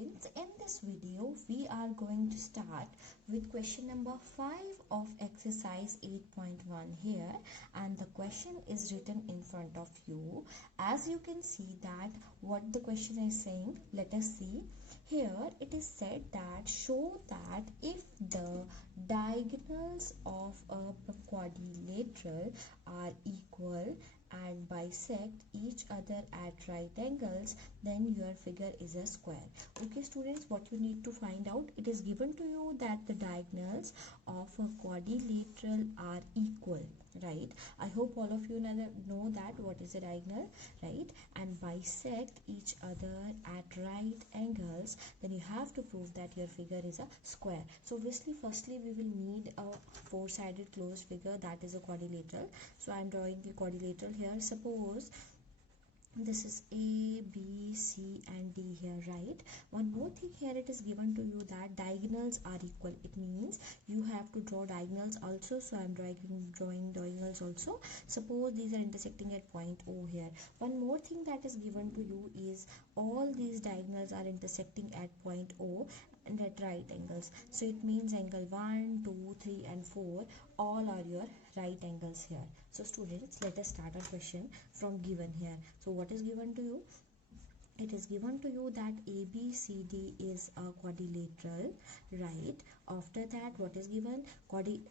students, in this video we are going to start with question number 5 of exercise 8.1 here, and the question is written in front of you. As you can see that what the question is saying, let us see. Here it is said that show that if the diagonals of a quadrilateral are equal and bisect each other at right angles, then your figure is a square. Okay students, what you need to find out, it is given to you that the diagonals of a quadrilateral are equal, right? I hope all of you know that what is a diagonal, right? And bisect each other at right angles, then you have to prove that your figure is a square. So obviously firstly we will need a four-sided closed figure, that is a quadrilateral. So I am drawing a quadrilateral here. Suppose this is A, B, C and D here, right? One more thing, here it is given to you that diagonals are equal. It means you have to draw diagonals also. So I am drawing diagonals also. Suppose these are intersecting at point O here. One more thing that is given to you is all these diagonals are intersecting at point O and at right angles. So it means angle 1, 2, 3 and 4 all are your right angles here. So students, let us start our question from given here. So what is given to you? It is given to you that ABCD is a quadrilateral, right? After that, what is given?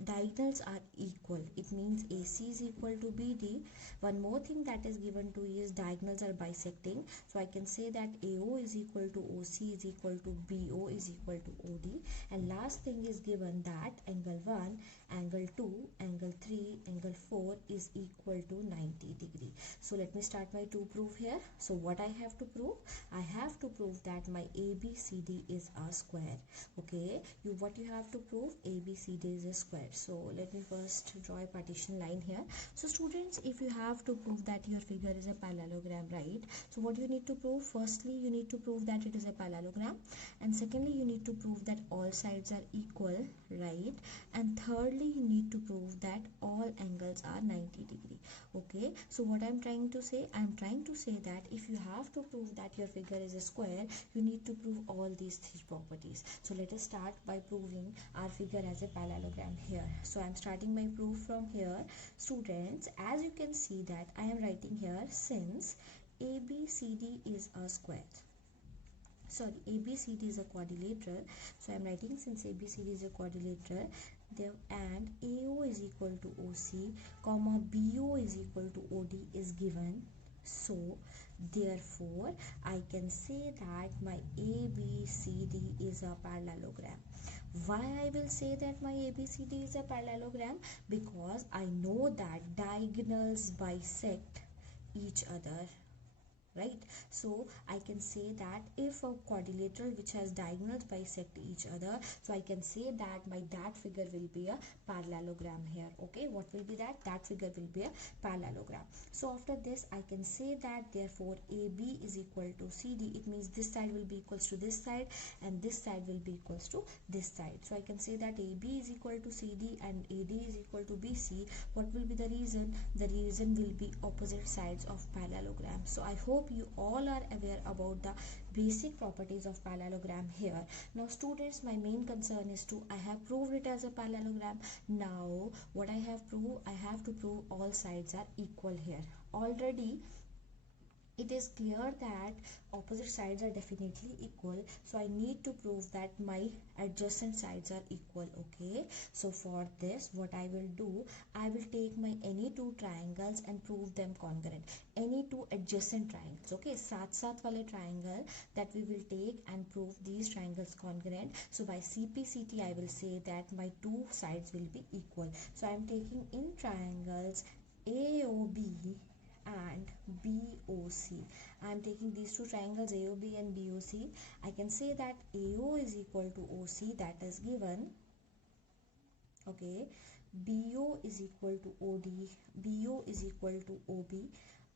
Diagonals are equal. It means AC is equal to BD. One more thing that is given to you is diagonals are bisecting. So I can say that AO is equal to OC is equal to BO is equal to OD. And last thing is given that angle 1, angle 2, angle 3, angle 4 is equal to 90 degree. So let me start my to prove here. So what I have to prove? I have to prove that my ABCD is a square. Okay, what you have to prove? ABCD is a square. So let me first draw a partition line here. So students, if you have to prove that your figure is a parallelogram, right? So what you need to prove? Firstly, you need to prove that it is a parallelogram, and secondly, you need to prove that all sides are equal, right? And thirdly, you need to prove that all angles are 90 degree. Okay, so what I'm trying to say? I'm trying to say that if you have to prove that your figure is a square, you need to prove all these three properties. So let us start by proving our figure as a parallelogram here. So I'm starting my proof from here. Students, as you can see that I am writing here, since ABCD is a square, sorry, ABCD is a quadrilateral. So I'm writing since ABCD is a quadrilateral, there and AO is equal to OC, comma BO is equal to OD is given. So therefore I can say that my ABCD is a parallelogram. Why I will say that my ABCD is a parallelogram? Because I know that diagonals bisect each other, right? So I can say that if a quadrilateral which has diagonals bisect each other, so I can say that that figure will be a parallelogram here. Okay, what will be that? That figure will be a parallelogram. So after this I can say that therefore AB is equal to CD. It means this side will be equals to this side and this side will be equals to this side. So I can say that AB is equal to CD and AD is equal to BC. What will be the reason? The reason will be opposite sides of parallelogram. So I hope you all are aware about the basic properties of parallelogram here. Now students, my main concern is I have proved it as a parallelogram. Now what I have proved? I have to prove all sides are equal here. Already it is clear that opposite sides are definitely equal, so I need to prove that my adjacent sides are equal. Okay, so for this what I will do, I will take my any two triangles and prove them congruent. Any two adjacent triangles, okay, साथ wale triangle, that we will take and prove these triangles congruent. So by CPCT I will say that my two sides will be equal. So I am taking in triangles AOB and BOC. I am taking these two triangles AOB and BOC. I can say that AO is equal to OC, that is given. Okay, BO is equal to OD, BO is equal to OB,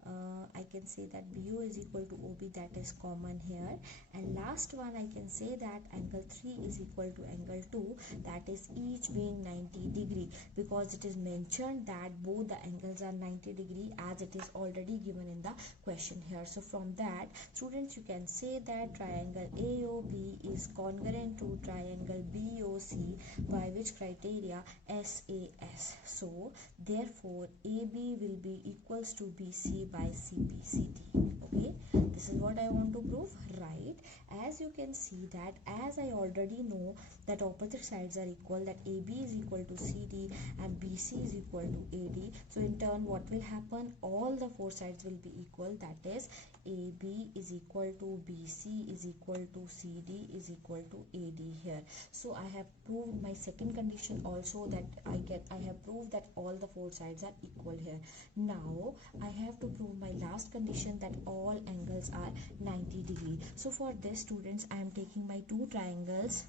I can say that BO is equal to OB, that is common here. And last one, I can say that angle 3 is equal to angle 2, that is each being 90 degree, because it is mentioned that both the angles are 90 degree as it is already given in the question here. So from that, students, you can say that triangle AOB is congruent to triangle BOC by which criteria? SAS. So therefore AB will be equals to BC by CPCT. Okay, this is what I want to prove, right? As you can see that, as I already know that opposite sides are equal, that AB is equal to CD and BC is equal to AD. So in turn, what will happen? All the four sides will be equal, that is AB is equal to BC is equal to CD is equal to AD here. So I have proved my second condition also, that I have proved that all the four sides are equal here. Now I have to prove my last condition, that all angles are 90 degree. So for this, students, I am taking my two triangles.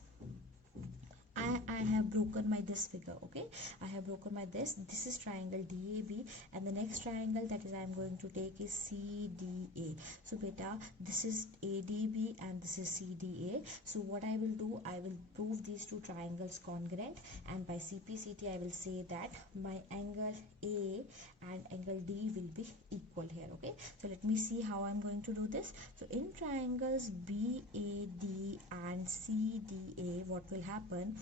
I have broken my this figure. Okay, I have broken my this is triangle DAB, and the next triangle that is I am going to take is CDA. So beta, this is ADB and this is CDA. So what I will do, I will prove these two triangles congruent, and by CPCT I will say that my angle A and angle D will be equal here. Okay, so let me see how I'm going to do this. So in triangles BAD and CDA, what will happen?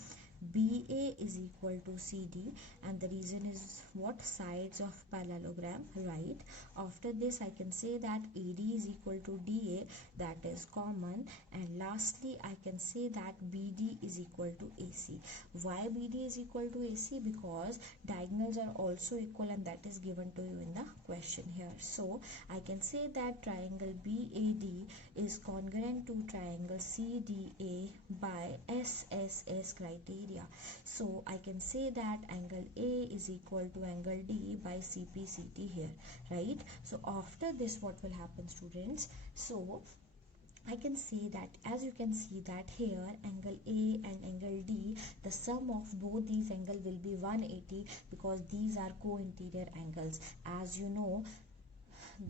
BA is equal to CD, and the reason is what? Sides of parallelogram, right? After this, I can say that AD is equal to DA, that is common. And lastly, I can say that BD is equal to AC. Why BD is equal to AC? Because diagonals are also equal, and that is given to you in the question here. So I can say that triangle BAD is congruent to triangle CDA by SSS criteria. So I can say that angle A is equal to angle D by CPCT here, right? So after this, what will happen, students? So I can say that, as you can see that here, angle A and angle D, the sum of both these angles will be 180, because these are co-interior angles. As you know,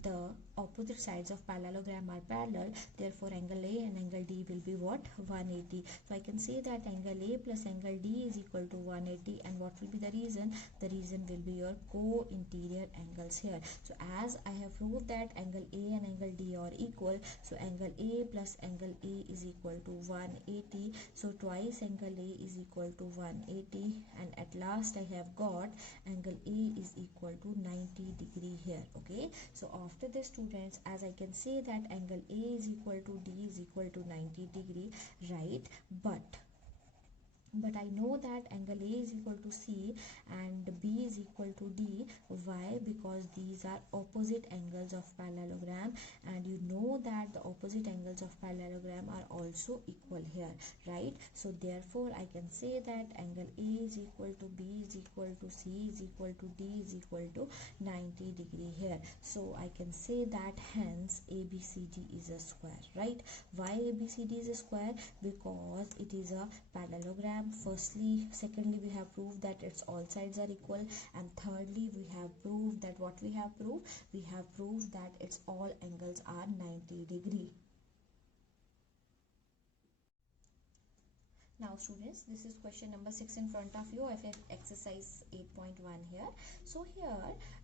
the opposite sides of parallelogram are parallel, therefore angle A and angle D will be what? 180. So I can say that angle A plus angle D is equal to 180, and what will be the reason? The reason will be your co-interior angles here. So as I have proved that angle A and angle D are equal, so angle A plus angle A is equal to 180. So twice angle A is equal to 180, and at last I have got angle A is equal to 90 degree here. Okay, so after this, students, as I can say that angle A is equal to D is equal to 90 degree, right? But I know that angle A is equal to C and B is equal to D. Why? Because these are opposite angles of parallelogram, and you know that the opposite angles of parallelogram are also equal here, right? So therefore I can say that angle A is equal to B is equal to C is equal to D is equal to 90 degree here. So I can say that hence ABCD is a square, right? Why ABCD is a square? Because it is a parallelogram. Firstly, secondly, we have proved that its all sides are equal, and thirdly, we have proved that what we have proved? We have proved that its all angles are 90 degree. Now students, this is question number 6 in front of you, FF exercise 8.1 here. So here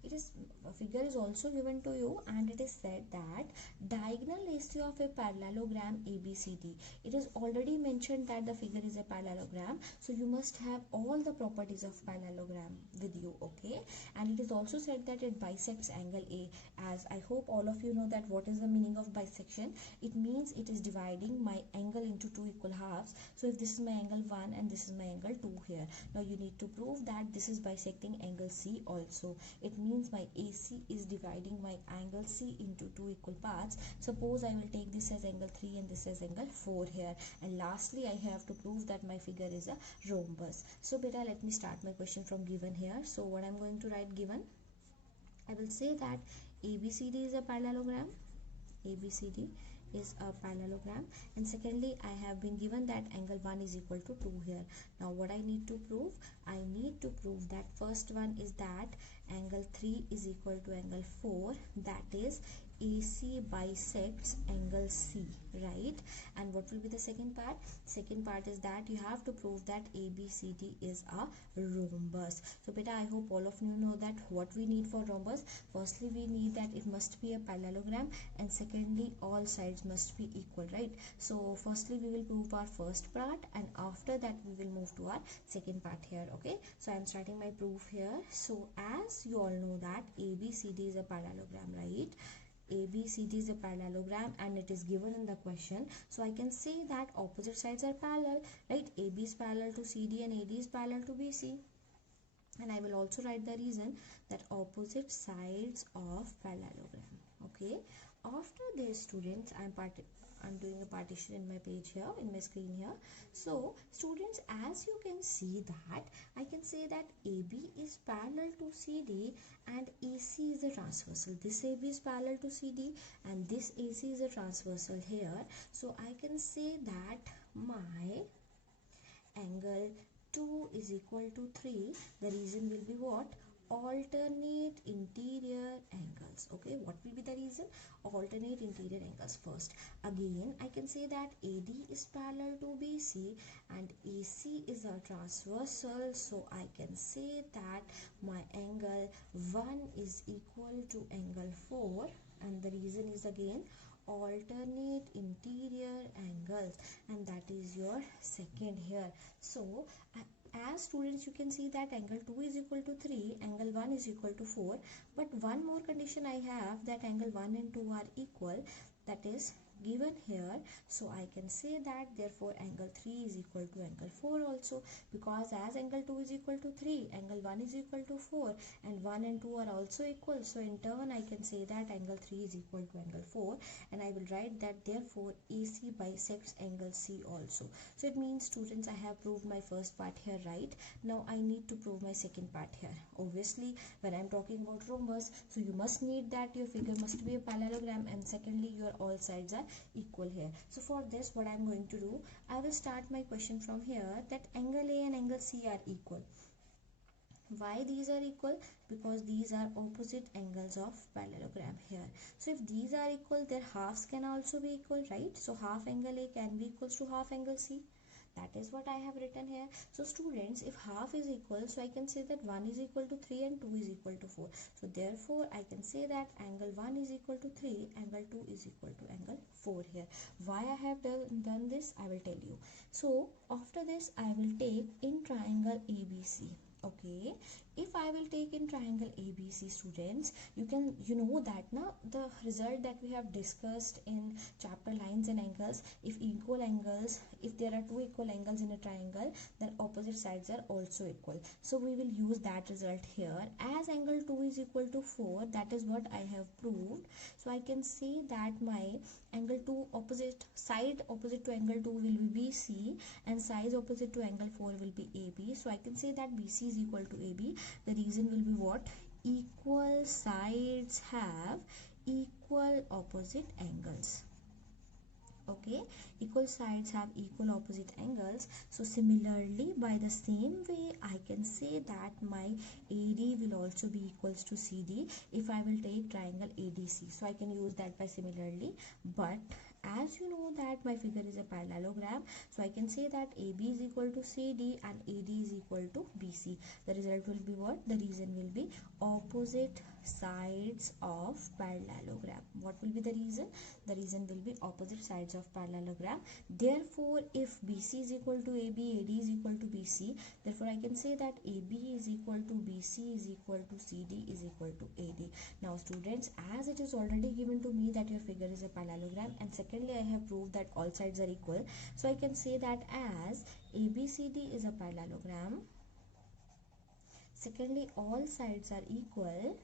it is, a figure is also given to you, and it is said that diagonal ratio of a parallelogram ABCD. It is already mentioned that the figure is a parallelogram, so you must have all the properties of parallelogram with you, okay? And it is also said that it bisects angle A. As I hope all of you know that what is the meaning of bisection. It means it is dividing my angle into two equal halves. So if this is my angle 1 and this is my angle 2 here, now you need to prove that this is bisecting angle C also. It means my AC is dividing my angle C into two equal parts. Suppose I will take this as angle 3 and this as angle 4 here, and lastly I have to prove that my figure is a rhombus. So beta, let me start my question from given here. So what I'm going to write given, I will say that ABCD is a parallelogram. ABCD is a parallelogram, and secondly I have been given that angle 1 is equal to 2 here. Now what I need to prove? I need to prove that first one is that angle 3 is equal to angle 4, that is AC bisects angle C, right? And what will be the second part? Second part is that you have to prove that ABCD is a rhombus. So beta, I hope all of you know that what we need for rhombus. Firstly we need that it must be a parallelogram, and secondly all sides must be equal, right? So firstly we will prove our first part, and after that we will move to our second part here. Okay, so I am starting my proof here. So as you all know that ABCD is a parallelogram, right? ABCD is a parallelogram and it is given in the question. So I can say that opposite sides are parallel, right? AB is parallel to CD and AD is parallel to BC. And I will also write the reason that opposite sides of parallelogram. Okay. After this, students, I'm doing a partition in my page here, in my screen here. So students, as you can see that I can say that AB is parallel to CD and AC is a transversal. This AB is parallel to CD and this AC is a transversal here. So I can say that my angle 2 is equal to 3. The reason will be what? Alternate interior angles. Okay, what will be the reason? Alternate interior angles first. Again, I can say that AD is parallel to BC and AC is a transversal. So I can say that my angle 1 is equal to angle 4, and the reason is again alternate interior angles, and that is your second here. So as students, you can see that angle 2 is equal to 3, angle 1 is equal to 4, but one more condition I have, that angle 1 and 2 are equal, that is given here. So I can say that therefore angle 3 is equal to angle 4 also, because as angle 2 is equal to 3, angle 1 is equal to 4 and 1 and 2 are also equal. So in turn I can say that angle 3 is equal to angle 4, and I will write that therefore AC bisects angle C also. So it means, students, I have proved my first part here, right? Now I need to prove my second part here. Obviously when I'm talking about rhombus, so you must need that your figure must be a parallelogram, and secondly your all sides are equal here. So for this, what I'm going to do, I will start my question from here, that angle A and angle C are equal. Why these are equal? Because these are opposite angles of parallelogram here. So if these are equal, their halves can also be equal, right? So half angle A can be equals to half angle C. That is what I have written here. So students, if half is equal, so I can say that 1 is equal to 3 and 2 is equal to 4. So therefore I can say that angle 1 is equal to 3, angle 2 is equal to angle 4 here. Why I have done this, I will tell you. So after this, I will take in triangle ABC. Okay, if I will take in triangle ABC, students, you know that now the result that we have discussed in chapter lines and angles, if there are two equal angles in a triangle, then opposite sides are also equal. So we will use that result here. As angle 2 is equal to 4, that is what I have proved. So I can say that my angle 2 side opposite to angle 2 will be BC, and side opposite to angle 4 will be AB. So I can say that BC is equal to AB. The reason will be what? Equal sides have equal opposite angles. Okay, equal sides have equal opposite angles. So similarly, by the same way, I can say that my AD will also be equals to CD if I will take triangle ADC. So I can use that by similarly, but as you know that my figure is a parallelogram, so I can say that AB is equal to CD and AD is equal to BC. The result will be what? The reason will be opposite sides of parallelogram. What will be the reason? The reason will be opposite sides of parallelogram. Therefore, if BC is equal to AB, AD is equal to BC, therefore I can say that AB is equal to BC is equal to CD is equal to AD. Now students, as it is already given to me that your figure is a parallelogram, and secondly I have proved that all sides are equal, so I can say that as ABCD is a parallelogram, secondly all sides are equal,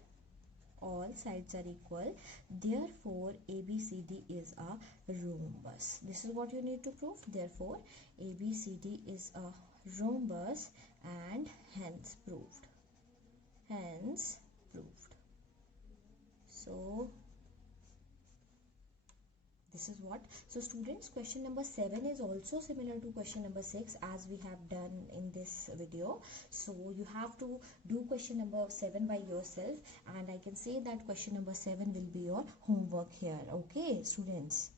therefore ABCD is a rhombus. This is what you need to prove. Therefore ABCD is a rhombus, and hence proved. So This is what. So students, question number 7 is also similar to question number 6 as we have done in this video. So you have to do question number 7 by yourself, and I can say that question number 7 will be your homework here. Okay students.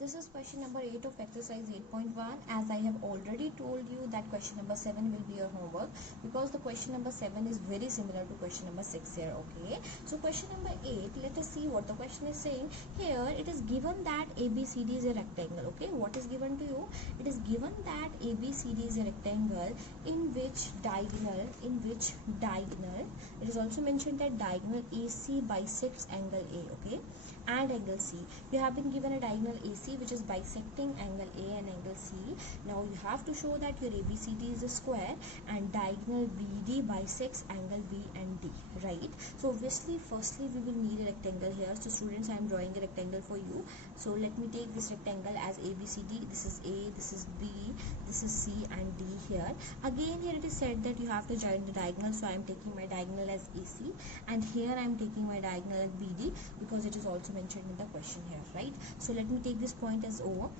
This is question number 8 of exercise 8.1. As I have already told you that question number 7 will be your homework, because the question number 7 is very similar to question number 6 here. Okay, so question number 8, let us see what the question is saying. Here it is given that ABCD is a rectangle. Okay, what is given to you? It is given that ABCD is a rectangle in which diagonal, it is also mentioned that diagonal AC bisects angle A, okay, and angle C. You have been given a diagonal AC which is bisecting angle A and angle C. Now you have to show that your ABCD is a square and diagonal BD bisects angle B and D, right? So obviously firstly we will need a rectangle here. So students, I am drawing a rectangle for you. So let me take this rectangle as ABCD. This is A, this is B, this is C and D here. Again here it is said that you have to join the diagonal, so I am taking my diagonal as AC, and here I am taking my diagonal as BD because it is also mentioned in the question here, right? So let me take this point as O,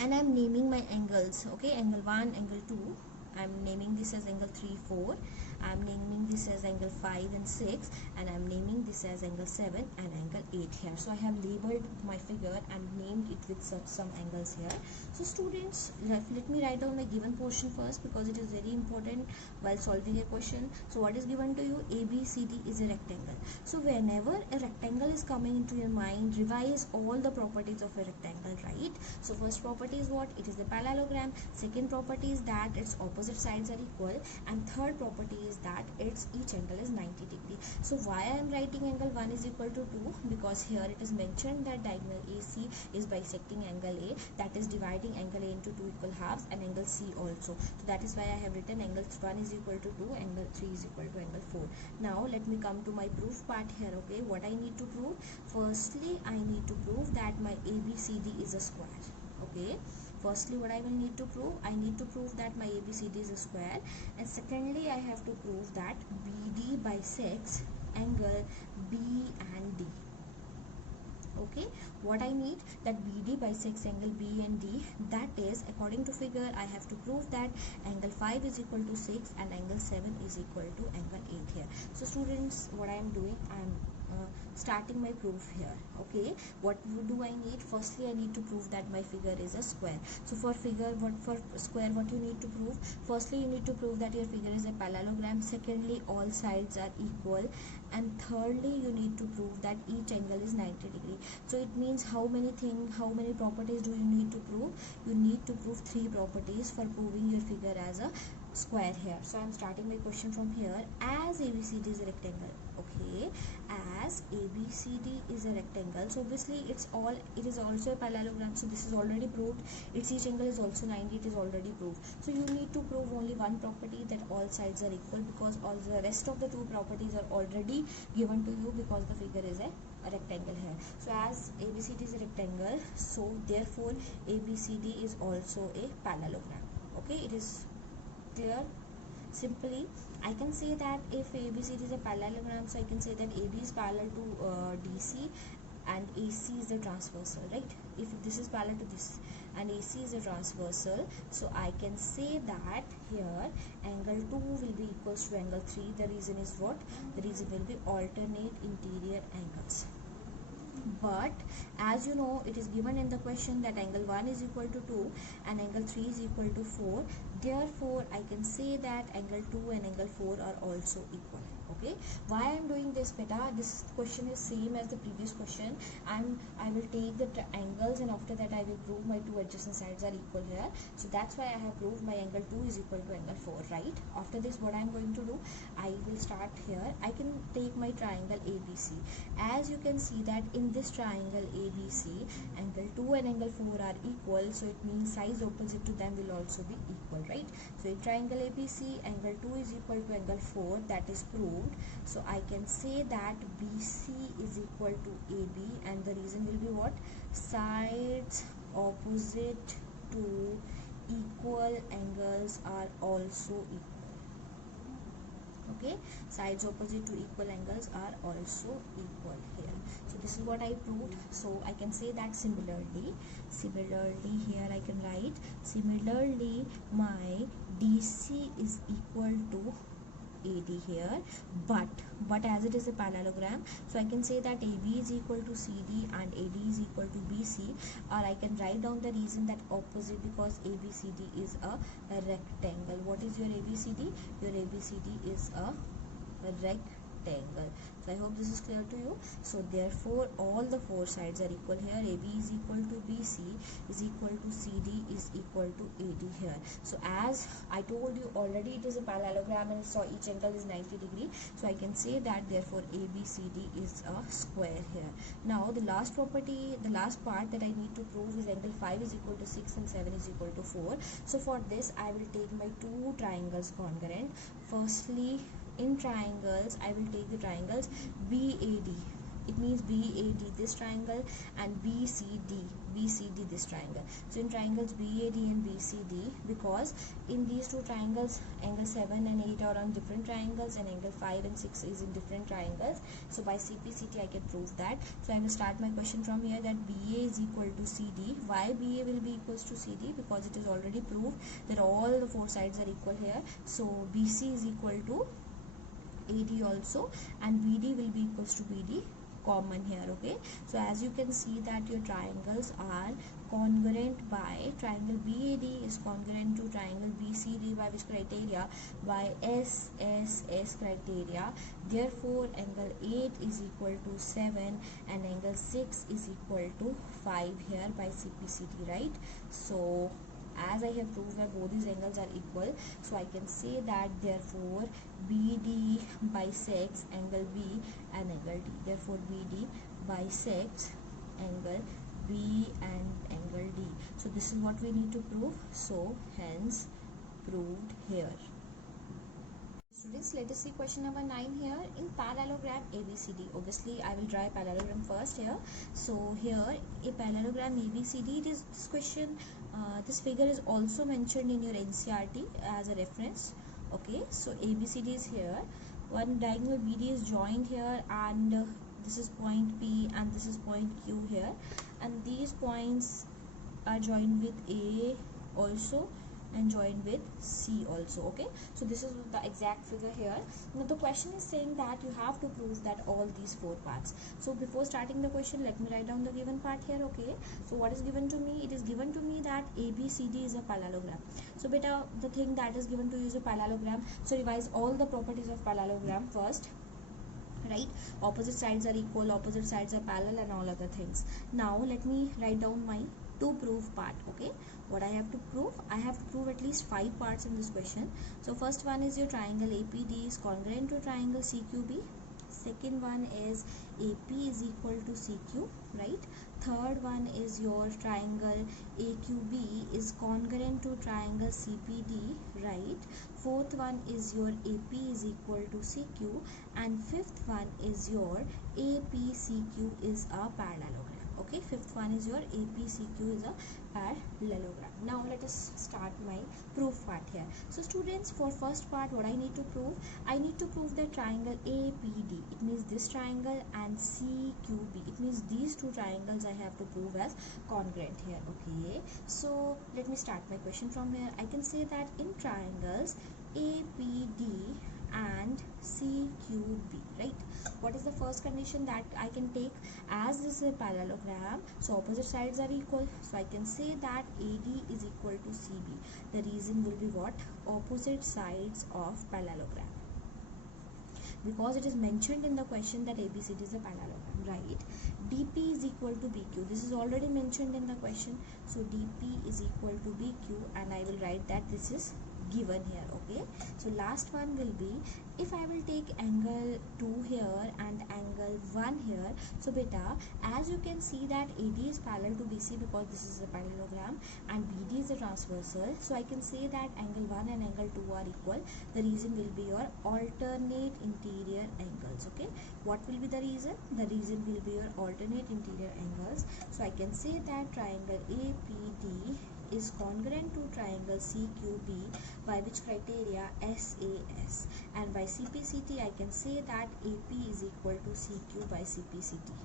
and I'm naming my angles. Okay, angle 1, angle 2, I'm naming this as angle 3, 4, I'm naming this as angle 5 and 6, and I'm naming this as angle 7 and angle 8 here. So I have labeled my figure and named it with some angles here. So students, let me write down my given portion first because it is very important while solving a question. So what is given to you? ABCD is a rectangle. So whenever a rectangle is coming into your mind, revise all the properties of a rectangle, right? So first property is what? It is a parallelogram. Second property is that its opposite sides are equal, and third property is that each angle is 90 degree. So why I am writing angle 1 is equal to 2? Because here it is mentioned that diagonal AC is bisecting angle A, that is dividing angle A into 2 equal halves, and angle C also. So that is why I have written angle 1 is equal to 2, angle 3 is equal to angle 4. Now let me come to my proof part here. Okay, what I need to prove? Firstly, I need to prove that my ABCD is a square. Okay, firstly what I will need to prove? I need to prove that my ABCD is a square, and secondly I have to prove that BD bisects angle B and D. Okay, what I need? That BD bisects angle B and D. That is, according to figure, I have to prove that angle 5 is equal to 6 and angle 7 is equal to angle 8 here. So students, what I am doing? I am starting my proof here. Okay, what do I need? Firstly, I need to prove that my figure is a square. So for figure, for square, what you need to prove? Firstly, you need to prove that your figure is a parallelogram. Secondly, all sides are equal, and thirdly, you need to prove that each angle is 90 degree. So it means how many properties do you need to prove? You need to prove 3 properties for proving your figure as a square here. So I'm starting my question from here. As ABCD is a rectangle, okay, as ABCD is a rectangle, so obviously it is also a parallelogram, so this is already proved. Its each angle is also 90, it is already proved. So you need to prove only one property, that all sides are equal, because all the rest of the 2 properties are already given to you because the figure is a rectangle here. So as ABCD is a rectangle, so therefore ABCD is also a parallelogram. Okay, it is clear? Simply I can say that if ABCD is a parallelogram, so I can say that AB is parallel to DC and AC is the transversal, right? If this is parallel to this and AC is a transversal, so I can say that here angle 2 will be equals to angle 3. The reason is what? The reason will be alternate interior angles. But as you know, it is given in the question that angle 1 is equal to 2 and angle 3 is equal to 4. Therefore, I can say that angle 2 and angle 4 are also equal. Okay, why I am doing this, beta? This question is same as the previous question. I will take the angles, and after that I will prove my 2 adjacent sides are equal here. So that's why I have proved my angle 2 is equal to angle 4, right? After this, what I am going to do? I will start here. I can take my triangle ABC. As you can see that in this triangle ABC, angle 2 and angle 4 are equal, so it means sides opposite to them will also be equal, right? So in triangle ABC, angle 2 is equal to angle 4, that is proved. So I can say that BC is equal to AB, and the reason will be what? Sides opposite to equal angles are also equal. Okay, sides opposite to equal angles are also equal here. So this is what I proved. So I can say that similarly here I can write similarly my DC is equal to AD here, but as it is a parallelogram, so I can say that AB is equal to CD and AD is equal to BC, or I can write down the reason that opposite, because ABCD is a rectangle. What is your ABCD? Your ABCD is a rectangle. So I hope this is clear to you. So therefore all the four sides are equal here. AB is equal to BC is equal to CD is equal to AD here. So as I told you already, it is a parallelogram and so each angle is 90 degree. So I can say that therefore ABCD is a square here. Now the last property, the last part that I need to prove is angle 5 is equal to 6 and 7 is equal to 4. So for this I will take my two triangles congruent. Firstly, in triangles I will take the triangles BAD. It means BAD this triangle and BCD this triangle. So in triangles BAD and BCD, because in these two triangles angle 7 and 8 are on different triangles and angle 5 and 6 is in different triangles. So by CPCT I can prove that. So I will start my question from here, that BA is equal to CD. Why BA will be equals to CD? Because it is already proved that all the four sides are equal here. So BC is equal to AD also, and BD will be equals to BD common here. Okay, so as you can see that your triangles are congruent by triangle BAD is congruent to triangle BCD by which criteria? By SSS criteria. Therefore angle 8 is equal to 7 and angle 6 is equal to 5 here by CPCT, right? So as I have proved that both these angles are equal, so I can say that therefore BD bisects angle B and angle D. Therefore BD bisects angle B and angle D. So this is what we need to prove. So hence proved here. Students, let us see question number 9 here. In parallelogram ABCD, obviously I will draw a parallelogram first here. So here a parallelogram ABCD, it is this question, this figure is also mentioned in your NCERT as a reference. Okay, so ABCD is here, one diagonal BD is joined here, and this is point P and this is point Q here, and these points are joined with A also and joined with C also. Okay, so this is the exact figure here. Now the question is saying that you have to prove that all these four parts. So before starting the question, let me write down the given part here. Okay, so what is given to me? It is given to me that ABCD is a parallelogram. So beta, the thing that is given to you is a parallelogram. So revise all the properties of parallelogram first, right? Opposite sides are equal, opposite sides are parallel, and all other things. Now let me write down my to prove part. Okay, what I have to prove? I have to prove at least 5 parts in this question. So first one is your triangle APD is congruent to triangle CQB. Second one is AP is equal to CQ, right? Third one is your triangle AQB is congruent to triangle CPD, right? Fourth one is your AP is equal to CQ, and fifth one is your APCQ is a parallelogram. Okay, fifth one is your APCQ is a parallelogram. Now let us start my proof part here. So students, for first part, what I need to prove? I need to prove that triangle APD, it means this triangle, and CQB, it means these two triangles I have to prove as congruent here. Okay, so let me start my question from here. I can say that in triangles APD and CQB, right? What is the first condition that I can take? As this is a parallelogram, so opposite sides are equal, so I can say that AD is equal to CB. The reason will be what? Opposite sides of parallelogram, because it is mentioned in the question that ABCD is a parallelogram, right? DP is equal to BQ, this is already mentioned in the question, so DP is equal to BQ, and I will write that this is given here. Okay, so last one will be, if I will take angle 2 here and angle 1 here, so beta, as you can see that AD is parallel to BC because this is a parallelogram, and BD is a transversal, so I can say that angle 1 and angle 2 are equal. The reason will be your alternate interior angles. Okay, what will be the reason? The reason will be your alternate interior angles. So I can say that triangle APD is congruent to triangle CQB by which criteria? SAS. And by CPCT I can say that AP is equal to CQ by CPCT.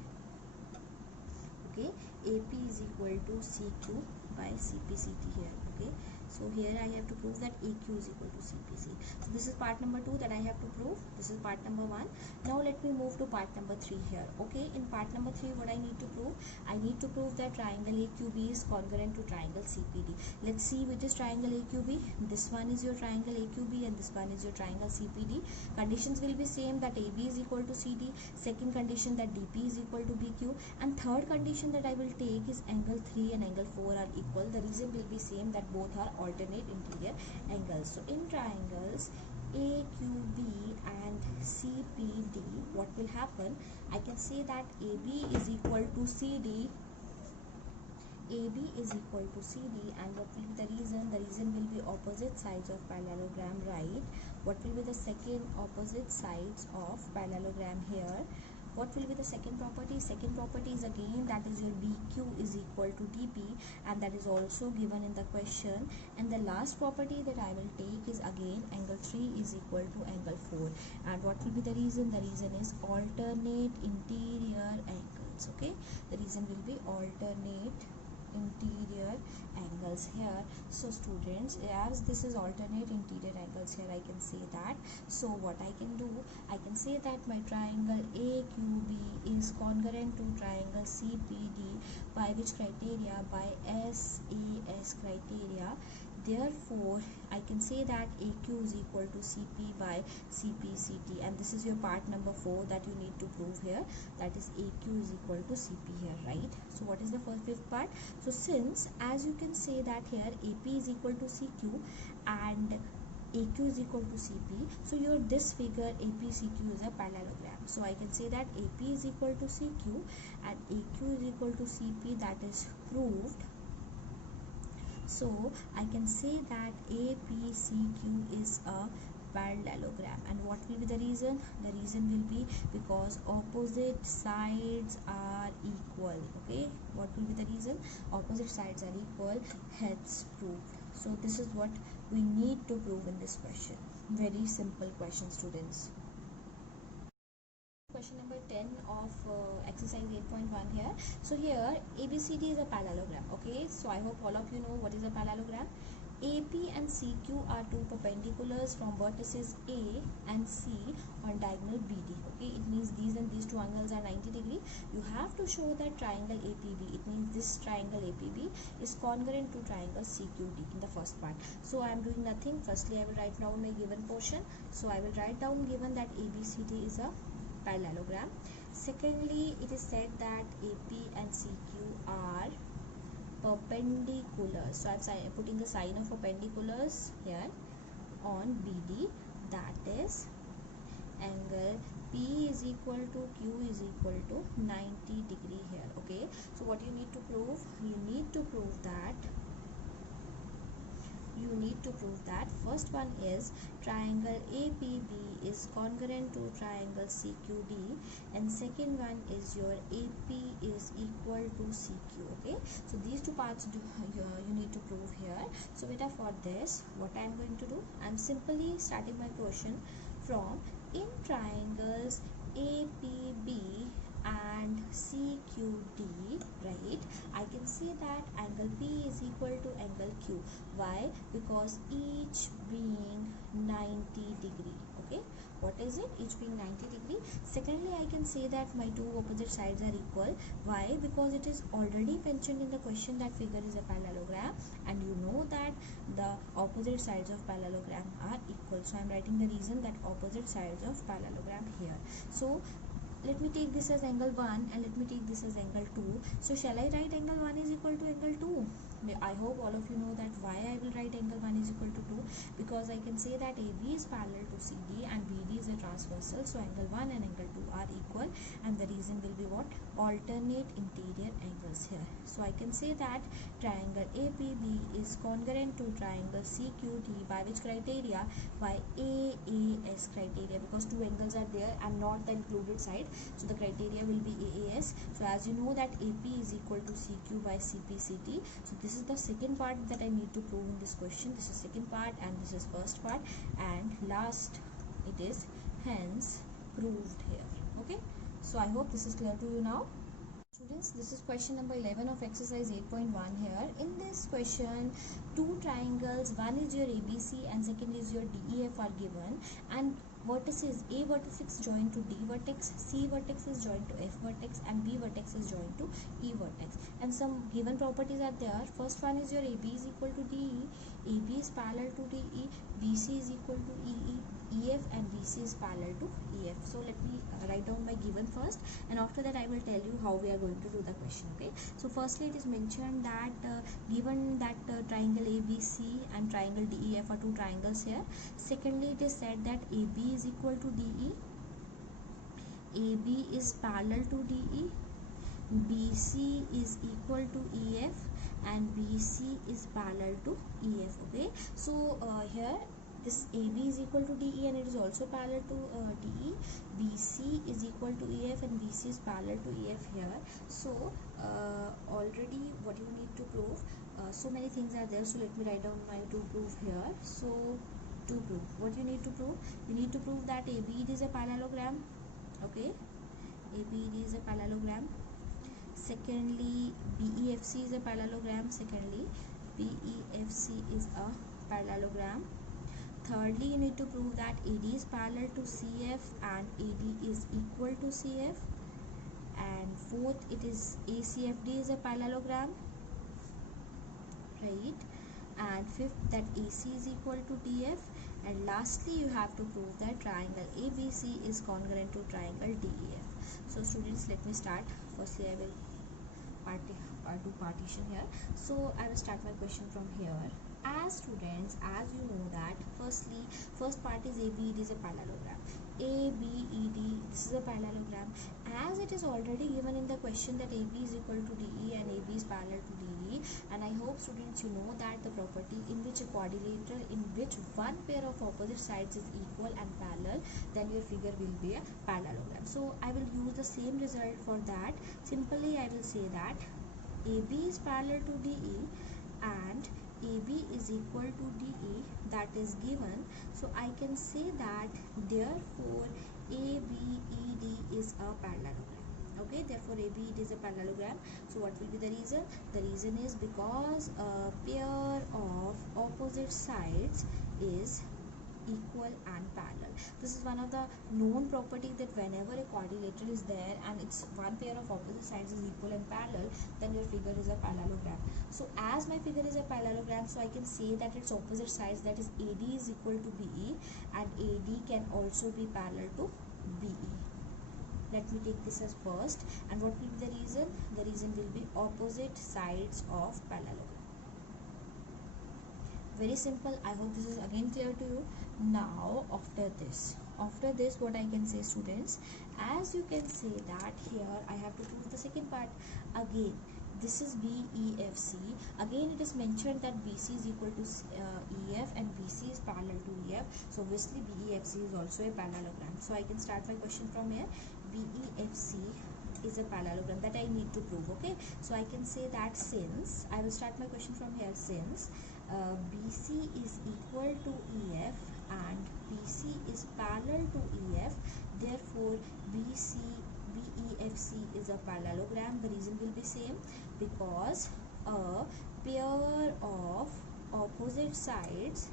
Okay, AP is equal to CQ by CPCT here. Okay, so here I have to prove that AQ is equal to CPC. So this is part number 2 that I have to prove. This is part number 1. Now let me move to part number 3 here. Okay, in part number 3 what I need to prove? I need to prove that triangle AQB is congruent to triangle CPD. Let's see which is triangle AQB. This one is your triangle AQB and this one is your triangle CPD. Conditions will be same, that AB is equal to CD. Second condition that DP is equal to BQ. And third condition that I will take is angle 3 and angle 4 are equal. The reason will be same, that both are alternate interior angles. So in triangles AQB and CPD, what will happen? I can say that AB is equal to CD. AB is equal to CD, and what will be the reason? The reason will be opposite sides of parallelogram, right? What will be the second opposite sides of parallelogram here? What will be the second property? Second property is again that is your BQ is equal to DP, and that is also given in the question. And the last property that I will take is again angle 3 is equal to angle 4. And what will be the reason? The reason is alternate interior angles. Okay, the reason will be alternate interior angles here. So students, as this is alternate interior angles here, I can say that. So what I can do, I can say that my triangle AQB is congruent to triangle CPD by which criteria? By SAS criteria. Therefore I can say that AQ is equal to CP by CPCT, and this is your part number 4 that you need to prove here, that is AQ is equal to CP here, right? So what is the fifth part? So since, as you can say that here AP is equal to CQ and AQ is equal to CP, so your this figure APCQ is a parallelogram. So I can say that AP is equal to CQ and AQ is equal to CP, that is proved. So I can say that APCQ is a parallelogram. And what will be the reason? The reason will be because opposite sides are equal. Okay, what will be the reason? Opposite sides are equal, hence proved. So this is what we need to prove in this question. Very simple question, students. Question number 10 of exercise 8.1 here. So here ABCD is a parallelogram. Okay, so I hope all of you know what is a parallelogram. AP and CQ are two perpendiculars from vertices A and C on diagonal BD. Okay, it means these and these two angles are 90 degree. You have to show that triangle APB, it means this triangle APB is congruent to triangle CQD in the first part. So I am doing nothing. Firstly I will write down my given portion. So I will write down given that ABCD is a parallelogram. Secondly, it is said that AP and CQ are perpendicular. So I'm putting the sign of perpendiculars here on BD, that is angle P is equal to Q is equal to 90 degree here. Okay, so what you need to prove? You need to prove that first one is triangle APB is congruent to triangle CQD, and second one is your AP is equal to CQ. Okay, so these two parts you need to prove here. So beta, for this what I am going to do, I am simply starting my question from in triangles APB and CQD, right? I can say that angle P is equal to angle Q. Why? Because each being 90 degree. Okay, what is it? Each being 90 degree. Secondly, I can say that my two opposite sides are equal. Why? Because it is already mentioned in the question that figure is a parallelogram, and you know that the opposite sides of parallelogram are equal. So I am writing the reason that opposite sides of parallelogram here. So let me take this as angle 1 and let me take this as angle 2. So shall I write angle 1 is equal to angle 2? I hope all of you know that why I will write angle 1 is equal to 2, because I can say that AB is parallel to CD and BD is a transversal. So angle 1 and angle 2 are equal, and the reason will be what? Alternate interior angles here. So I can say that triangle APB is congruent to triangle CQD by which criteria? By AAS criteria, because two angles are there and not the included side. So the criteria will be AAS. So as you know that AP is equal to CQ by CPCT. So this this is the second part that I need to prove in this question. This is second part and this is first part, and last it is hence proved here. Okay, so I hope this is clear to you now. Students, this is question number 11 of exercise 8.1 here. In this question, two triangles, one is your ABC and second is your DEF are given, and vertices A vertex is joined to D vertex, C vertex is joined to F vertex, and B vertex is joined to E vertex. And some given properties are there. First one is your AB is equal to DE, AB is parallel to DE, BC is equal to EE, EF and BC is parallel to EF. So let me write down my given first, and after that I will tell you how we are going to do the question. Okay, so firstly it is mentioned that given that triangle ABC and triangle DEF are two triangles here. Secondly, it is said that AB is equal to DE, AB is parallel to DE, BC is equal to EF, and BC is parallel to EF. Okay, so here this AB is equal to DE and it is also parallel to DE. BC is equal to EF and BC is parallel to EF here. So already what you need to prove, so many things are there, so let me write down my to prove here. So to prove, what you need to prove, you need to prove that ABED is a parallelogram. Okay, ABED is a parallelogram. Secondly, BEFC is a parallelogram. Secondly, BEFC is a parallelogram. Thirdly, you need to prove that AD is parallel to CF and AD is equal to CF. And fourth, it is ACFD is a parallelogram, right? And fifth, that AC is equal to DF. And lastly, you have to prove that triangle ABC is congruent to triangle DEF. So students, let me start. Firstly, I will do partition here. So I will start my question from here. As students, as you know that first part is ABED is a parallelogram. ABED, this is a parallelogram. As it is already given in the question that AB is equal to DE and AB is parallel to DE, and I hope students you know that the property in which a quadrilateral in which one pair of opposite sides is equal and parallel, then your figure will be a parallelogram. So I will use the same result for that. Simply I will say that AB is parallel to DE and AB is equal to DE, that is given. So I can say that therefore ABED is a parallelogram. Okay, therefore ABED is a parallelogram. So what will be the reason? The reason is because a pair of opposite sides is equal and parallel. This is one of the known property that whenever a quadrilateral is there and it's one pair of opposite sides is equal and parallel, then your figure is a parallelogram. So as my figure is a parallelogram, so I can say that its opposite sides, that is AD is equal to BE and AD can also be parallel to BE. Let me take this as first, and what will be the reason? The reason will be opposite sides of parallelogram. Very simple. I hope this is again clear to you. Now after this what I can say, students, as you can say that here I have to prove the second part again. This is BEFC. Again it is mentioned that BC is equal to EF and BC is parallel to EF. So obviously BEFC is also a parallelogram. So I can start my question from here. BEFC is a parallelogram that I need to prove. Okay, so I can say that since I will start my question from here, since BC is equal to EF and BC is parallel to EF, therefore BEFC is a parallelogram. The reason will be same, because a pair of opposite sides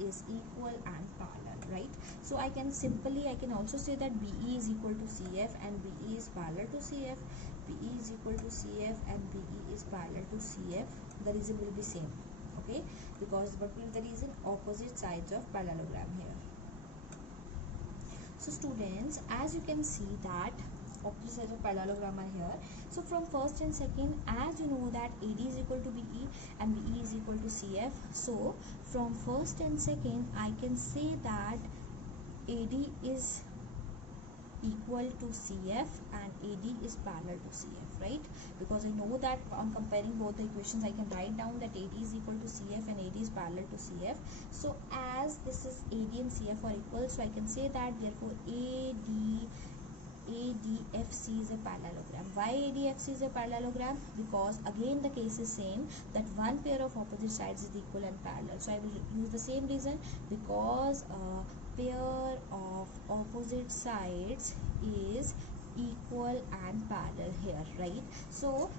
is equal and parallel, right? So I can also say that BE is equal to CF and BE is parallel to CF, BE is equal to CF and BE is parallel to CF. The reason will be same. Okay, because what will be the reason? Opposite sides of parallelogram here. So students, as you can see that opposite sides of parallelogram are here. So from first and second, as you know that AD is equal to BE and BE is equal to CF. So from first and second, I can say that AD is equal to CF and AD is parallel to CF, right? Because I know that on comparing both the equations, I can write down that AD is equal to CF and AD is parallel to CF. So as this is AD and CF are equal, so I can say that therefore AD ADFC is a parallelogram. Why ADFC is a parallelogram? Because again the case is same, that one pair of opposite sides is equal and parallel. So I will use the same reason, because pair of opposite sides is equal and parallel here, right? So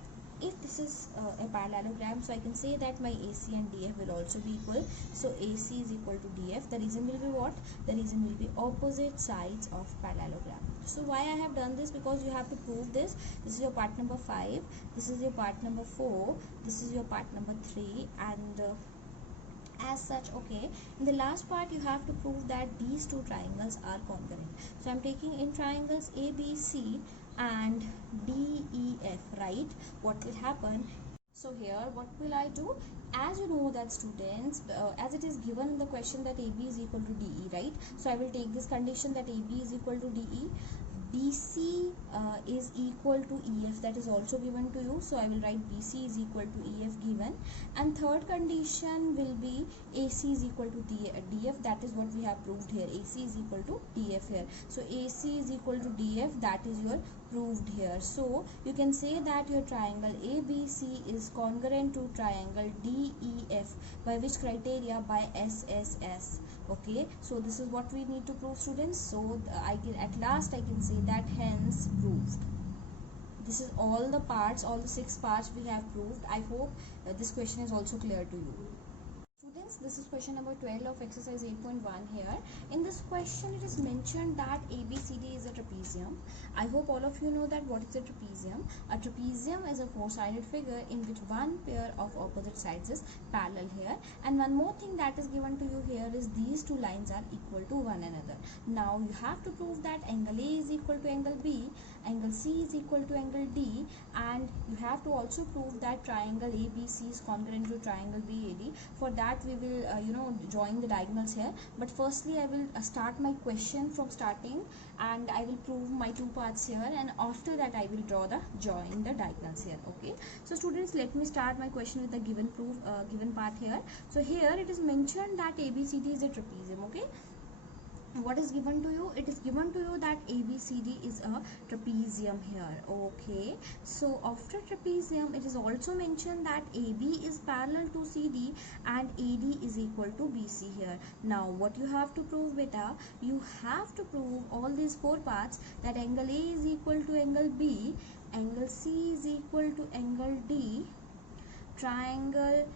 if this is a parallelogram, so I can say that my AC and DF will also be equal. So AC is equal to DF. The reason will be what? The reason will be opposite sides of parallelogram. So why I have done this? Because you have to prove this. This is your part number 5, this is your part number 4, this is your part number 3, and as such, okay, in the last part you have to prove that these two triangles are congruent. So I'm taking in triangles ABC and DEF, right? What will happen? So here what will I do? As you know that students, as it is given in the question that AB is equal to DE, right? So I will take this condition that AB is equal to DE. BC is equal to EF, that is also given to you. So I will write BC is equal to EF given. And third condition will be AC is equal to DF, that is what we have proved here. AC is equal to DF here. So AC is equal to DF, that is your proved here. So you can say that your triangle ABC is congruent to triangle DEF. By which criteria? By SSS. Okay, so this is what we need to prove, students. So at last I can say that hence proved. This is all the parts, all the 6 parts we have proved. I hope this question is also clear to you. Students, this is question number 12 of exercise 8.1 here. In this question it is mentioned that ABCD is a trapezium. I hope all of you know that what is a trapezium. A trapezium is a 4-sided figure in which one pair of opposite sides is parallel here. And one more thing that is given to you here is these two lines are equal to one another. Now you have to prove that angle A is equal to angle B, angle C is equal to angle D, and you have to also prove that triangle ABC is congruent to triangle BAD. For that we will join the diagonals here, but firstly I will start my question from starting, and I will prove my 2 parts here, and after that I will join the diagonals here. Okay, so students, let me start my question with the given part here. So here it is mentioned that ABCD is a trapezium. Okay, what is given to you? It is given to you that ABCD is a trapezium here. Okay, so after trapezium it is also mentioned that AB is parallel to CD and AD is equal to BC here. Now what you have to prove, beta? You have to prove all these 4 parts, that angle A is equal to angle B, angle C is equal to angle D, triangle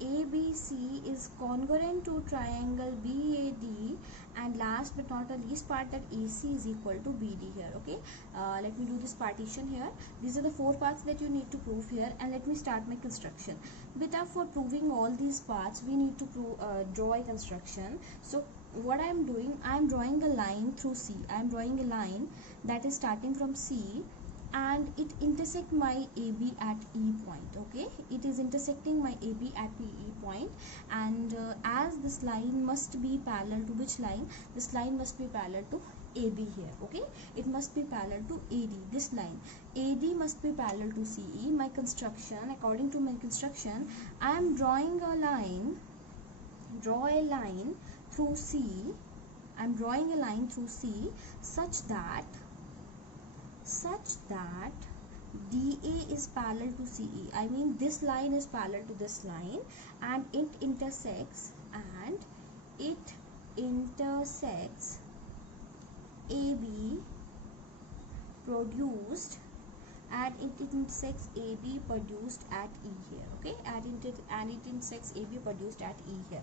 ABC is congruent to triangle BAD, and last but not the least part, that AC is equal to BD here. Okay, let me do this partition here. These are the 4 parts that you need to prove here, and let me start my construction. Beta, for proving all these parts we need to draw a construction. So what I am doing, I am drawing a line through C. I am drawing a line that is starting from C and it intersect my AB at E point. Okay, it is intersecting my AB at E point, and as this line must be parallel to which line? This line must be parallel to AB here. Okay, it must be parallel to AD. This line AD must be parallel to CE. My construction, according to my construction, I am drawing a line. Draw a line through C. I am drawing a line through C such that DA is parallel to CE. I mean this line is parallel to this line, and it intersects AB produced, and it intersects AB produced at E here. Okay, and it intersects AB produced at E here.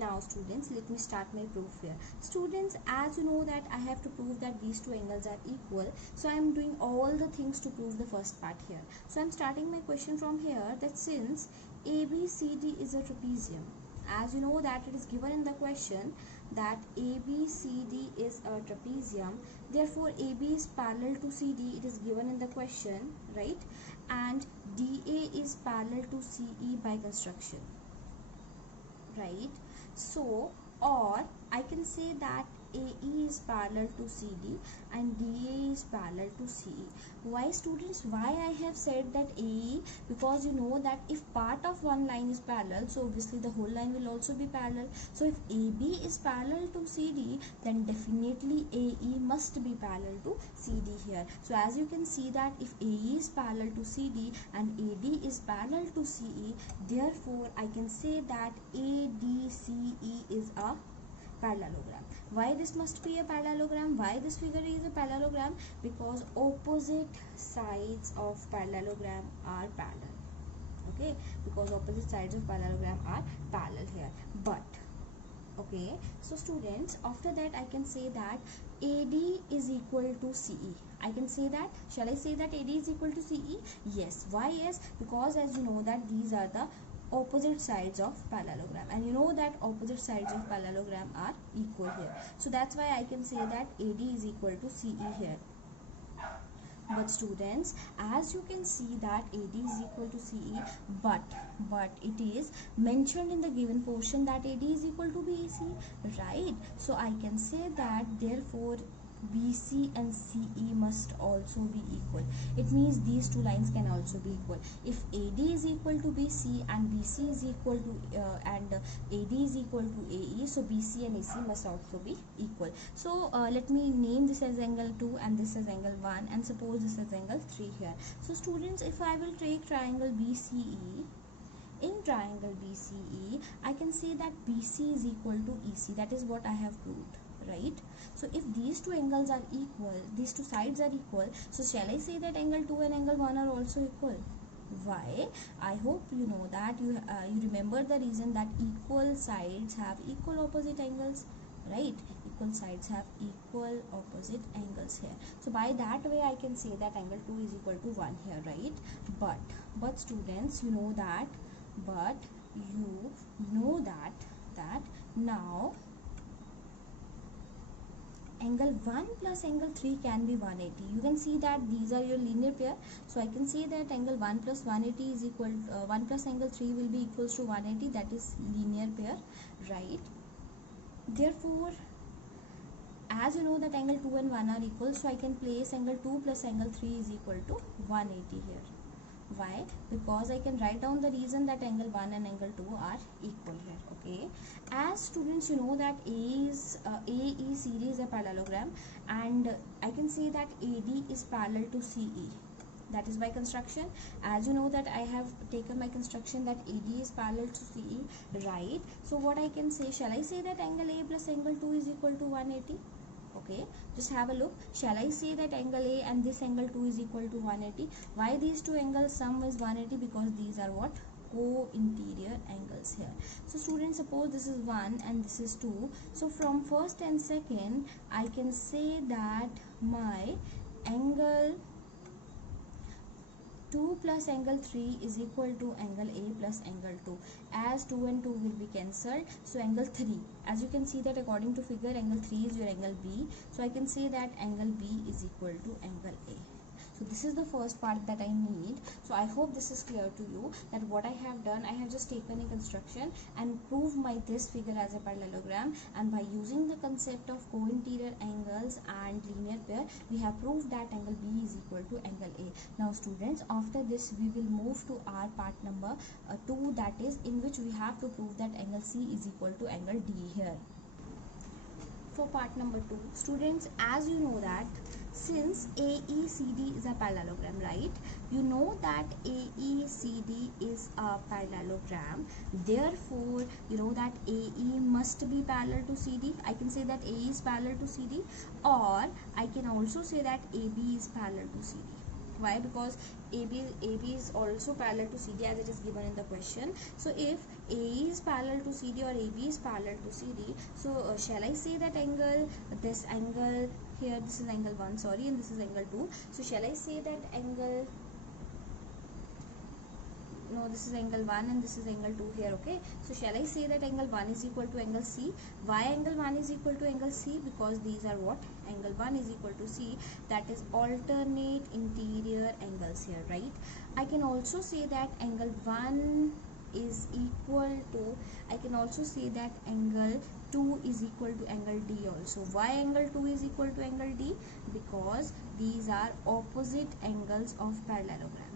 Now students, let me start my proof here. Students, as you know that I have to prove that these two angles are equal, so I am doing all the things to prove the first part here. So I am starting my question from here, that since ABCD is a trapezium, as you know that it is given in the question that ABCD is a trapezium, therefore AB is parallel to CD, it is given in the question, right? And DA is parallel to CE by construction, right? So, or I can say that AE is parallel to CD and DA is parallel to CE. Why students? Why I have said that AE? Because you know that if part of one line is parallel, so obviously the whole line will also be parallel. So if AB is parallel to CD, then definitely AE must be parallel to CD here. So as you can see that if AE is parallel to CD and AD is parallel to CE, therefore I can say that ADCE is a parallelogram. Why this must be a parallelogram? Why this figure is a parallelogram? Because opposite sides of parallelogram are parallel. Okay, because opposite sides of parallelogram are parallel here. But okay, so students, after that I can say that AD is equal to CE. I can say that. Shall I say that AD is equal to CE? Yes. Why? Yes, because as you know that these are the opposite sides of parallelogram, and you know that opposite sides of parallelogram are equal here. So that's why I can say that AD is equal to CE here. But students, as you can see that AD is equal to CE, but it is mentioned in the given portion that AD is equal to BC, right? So I can say that therefore BC and CE must also be equal. It means these two lines can also be equal. If AD is equal to BC and BC is equal to AD is equal to AE, so BC and AC must also be equal. So let me name this as angle 2 and this as angle 1, and suppose this is angle 3 here. So students, if I will take triangle BCE, in triangle BCE, I can say that BC is equal to EC. That is what I have proved, right? So if these two angles are equal, these two sides are equal, so shall I say that angle 2 and angle 1 are also equal? Why? I hope you know that you remember the reason that equal sides have equal opposite angles, right? Equal sides have equal opposite angles here. So by that way I can say that angle 2 is equal to 1 here, right? But students, you know that now angle 1 plus angle 3 can be 180. You can see that these are your linear pair. So I can say that angle 1 plus 180 is equal 1 plus angle 3 will be equals to 180. That is linear pair, right? Therefore, as you know that angle 2 and 1 are equal, so I can place angle 2 plus angle 3 is equal to 180 here. Why? Because I can write down the reason that angle 1 and angle 2 are equal here. Okay, as students, you know that AE series is a parallelogram, and I can say that AD is parallel to CE. That is by construction. As you know that I have taken my construction that AD is parallel to CE, right? So what I can say, shall I say that angle A plus angle 2 is equal to 180? Okay, just have a look. Shall I say that angle A and this angle 2 is equal to 180? Why these two angles sum is 180? Because these are what? Co-interior angles here. So students, suppose this is 1 and this is 2. So from first and second, I can say that my angle 2 plus angle 3 is equal to angle A plus angle 2, as 2 and 2 will be cancelled. So angle 3, as you can see that according to figure, angle 3 is your angle B. So I can say that angle B is equal to angle A. So this is the first part that I need. So I hope this is clear to you that what I have done, I have just taken a construction and proved my this figure as a parallelogram, and by using the concept of co-interior angles and linear pair, we have proved that angle B is equal to angle A. Now students, after this we will move to our part number 2, that is in which we have to prove that angle C is equal to angle D here. For part number 2, students, as you know that since AECD is a parallelogram, right? You know that AECD is a parallelogram. Therefore, you know that AE must be parallel to CD. I can say that AE is parallel to CD, or I can also say that AB is parallel to CD. Why? Because AB is also parallel to CD as it is given in the question. So if AE is parallel to CD or AB is parallel to CD, so shall I say that this angle here, this is angle 1, sorry, and this is angle 2. So shall I say that angle, no, this is angle 1 and this is angle 2 here, okay? So shall I say that angle 1 is equal to angle C? Why angle 1 is equal to angle C? Because these are what? Angle 1 is equal to C, that is alternate interior angles here, right? I can also say that angle 1 is equal to, I can also say that angle 2 is equal to angle D also. Why angle 2 is equal to angle D? Because these are opposite angles of parallelogram,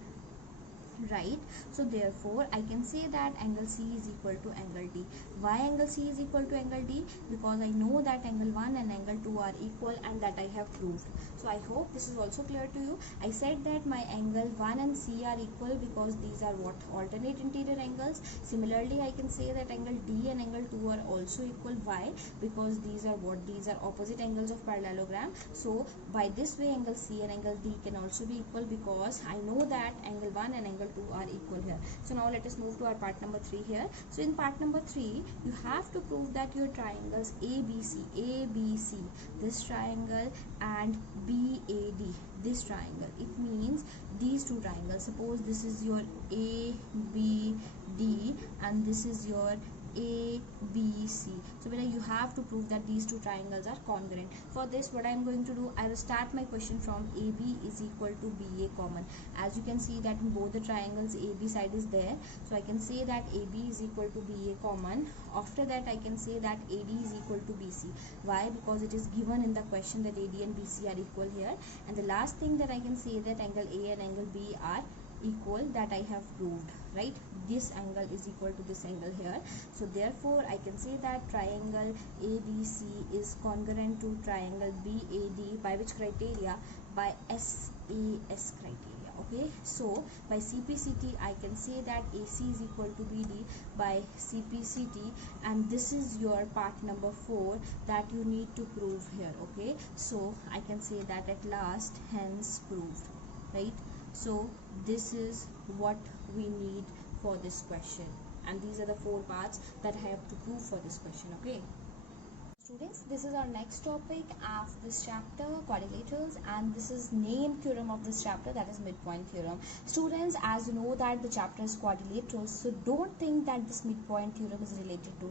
right? So therefore I can say that angle C is equal to angle D. Why angle C is equal to angle D? Because I know that angle 1 and angle 2 are equal, and that I have proved. So I hope this is also clear to you. I said that my angle 1 and C are equal because these are what? Alternate interior angles. Similarly, I can say that angle D and angle 2 are also equal. Why? Because these are what? These are opposite angles of parallelogram. So by this way, angle C and angle D can also be equal, because I know that angle 1 and angle 2 are equal here. So now let us move to our part number 3 here. So in part number 3, you have to prove that your triangles ABC, this triangle, and BAD, this triangle, it means these two triangles. Suppose this is your ABD and this is your ABC. So beta, you have to prove that these two triangles are congruent. For this, what I am going to do, I will start my question from AB is equal to BA common. As you can see that in both the triangles AB side is there, so I can say that AB is equal to BA common. After that, I can say that AD is equal to BC. Why? Because it is given in the question that AD and BC are equal here. And the last thing that I can say that angle A and angle B are equal, that I have proved, right? This angle is equal to this angle here. So therefore I can say that triangle ABC is congruent to triangle BAD by which criteria? By SAS criteria. Okay, so by CPCT I can say that AC is equal to BD by CPCT, and this is your part number 4 that you need to prove here. Okay, so I can say that at last, hence proved, right? So this is what we need for this question, and these are the 4 parts that I have to prove for this question. Okay students, this is our next topic of this chapter, quadrilaters, and this is name theorem of this chapter, that is midpoint theorem. Students, as you know that the chapter is quadrilaters, so don't think that this midpoint theorem is related to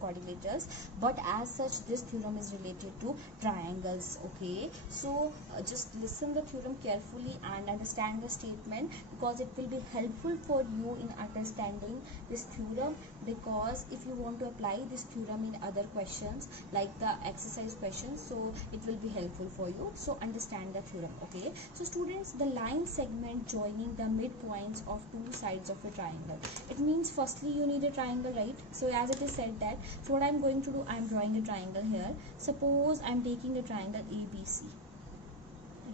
quadrilaters, but as such this theorem is related to triangles. Okay, so just listen the theorem carefully and understand the statement, because it will be helpful for you in understanding this theorem. Because if you want to apply this theorem in other questions like the exercise questions, so it will be helpful for you. So understand the theorem. Okay, so students, the line segment joining the midpoints of two sides of a triangle, it means firstly you need a triangle, right? So as it is said that, so what I'm going to do, I'm drawing a triangle here. Suppose I'm taking a triangle ABC,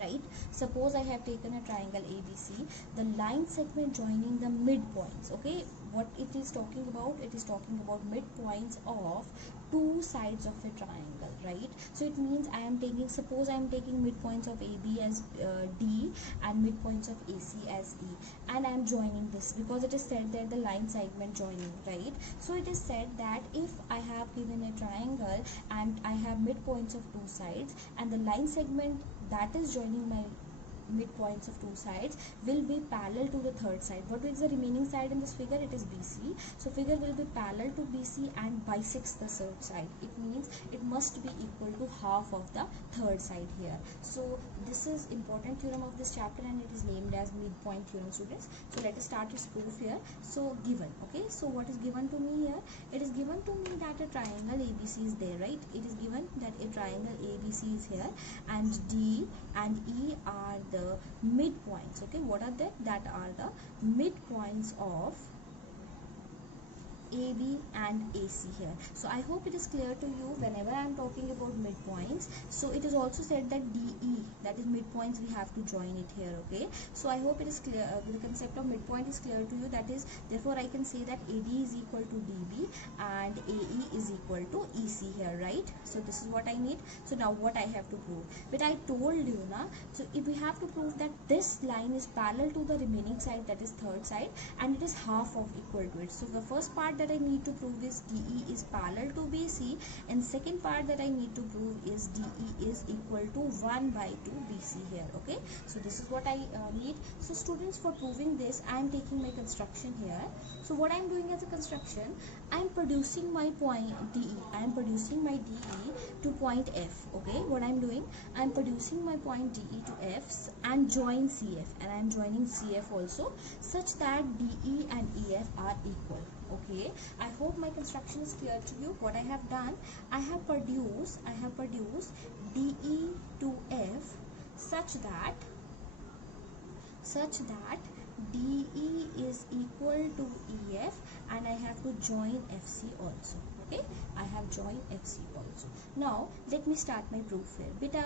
right? Suppose I have taken a triangle ABC, the line segment joining the midpoints. Okay, what it is talking about, it is talking about midpoints of two sides of a triangle, right? So it means I am taking, suppose I am taking midpoints of AB as D and midpoints of AC as E, and I am joining this, because it is said that the line segment joining, right? So it is said that if I have given a triangle and I have midpoints of two sides, and the line segment that is joining my midpoints of two sides will be parallel to the third side. What is the remaining side in this figure? It is BC. So figure will be parallel to BC and bisects the third side. It means it must be equal to half of the third side here. So this is important theorem of this chapter, and it is named as midpoint theorem, students. So let us start its proof here. So given, okay, so what is given to me here? It is given to me that a triangle ABC is there, right? It is given that a triangle ABC is here, and D and E are the midpoints. Okay, what are they? That are the midpoints of AB and AC here. So I hope it is clear to you whenever I am talking about midpoints. So it is also said that DE, that is midpoints, we have to join it here. Okay, so I hope it is clear, the concept of midpoint is clear to you. That is, therefore I can say that AD is equal to DB and AE is equal to EC here, right? So this is what I need. So now what I have to prove, but I told you na, so if we have to prove that this line is parallel to the remaining side, that is third side, and it is half of equal to it. So the first part that that I need to prove is DE is parallel to BC, and second part that I need to prove is DE is equal to 1 by 2 BC here. Okay, so this is what I need. So students, for proving this, I am taking my construction here. So what I am doing as a construction, I am producing my point DE. I am producing my DE to point F. Okay, what I am doing, I am producing my point DE to F and join CF, and I am joining CF also, such that DE and EF are equal. Okay, I hope my construction is clear to you. What I have done, I have produced DE to F such that DE is equal to EF, and I have to join FC also. Okay, I have joined FC also. Now let me start my proof here. Beta,